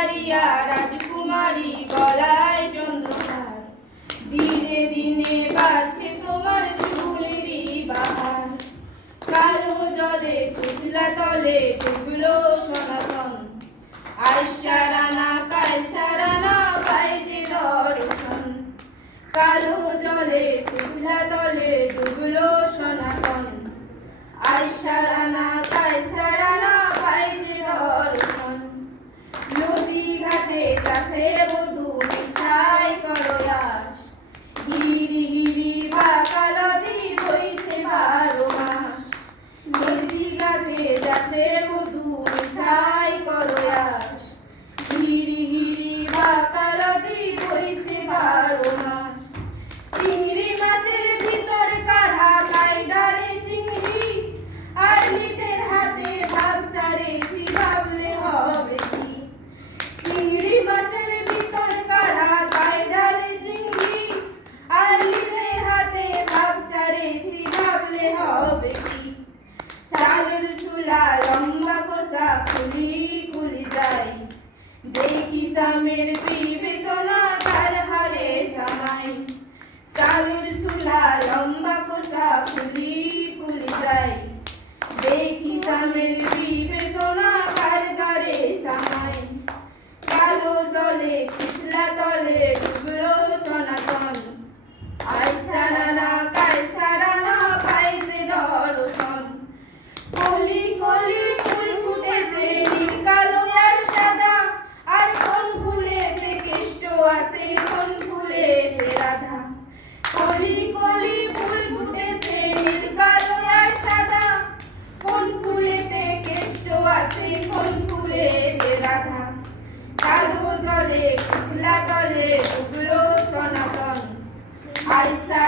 মারিয়া রাজকুমারী গলায় চন্দ্রহার, দিনে দিনে বাড়ছে তোমার চুলেরই বাহার। কালো জলে তুজলা তলে ডুবলো সনাতন, আয়শা রানা কায়সা রানা পায় যে দর্শন। কালো জলে তুজলা তলে ডুবলো সনাতন, আয়শা রানা কায়সা রানা পায় যে দর্শন। নদী ঘাটে কাছে বধূ মিশাই করয়াস, হিরি হিরি বাঁকা নদী বইছে 12 মাস। নদী ঘাটে যাচ্ছে বধূ মিশাই করয়াস, হিরি হিরি বাঁকা নদী বইছে 12 মাস। চিংড়ি মাছের ভিতরে কাঢ়া কাইডারে চিংড়ি, আর নিজের হাতে ভাবসারে ভাবলে হবে কি। চিংড়ি মাছের ভিতর কাঢ়া কাইডারে চিংড়ি, আর নিজের হাতে ভাবসারে ভাবলে হবে কি। চালের চুলা লম্বা কোষা খুলি খুলি যায়, দেখি সামের বিবেচনা কাল হারে সামাই। চালের চুলা লম্বা কোষা খুলি খুলি যায়, দেখি সামের বিবেচনা কাল গারে সামাই। কালো জলে পিছলা তলে ডুবলো সনাতন, আয়শা রানা কায়সা রানা পায় যে দর্শন। কলি কলি ফুল ফুটেছে নীল কালো আর সাদা, আর কোন ফুলেতে কেষ্ট আছে কোন ফুলেতে রাধা। কলি কলি ফুল ফুটেছে নীল কালো আর সাদা, কোন ফুলেতে কেষ্ট আছে কোন ফুলেতে রাধা। কালো জলে পিছলা তলে ডুবলো সনাতন, আয়শা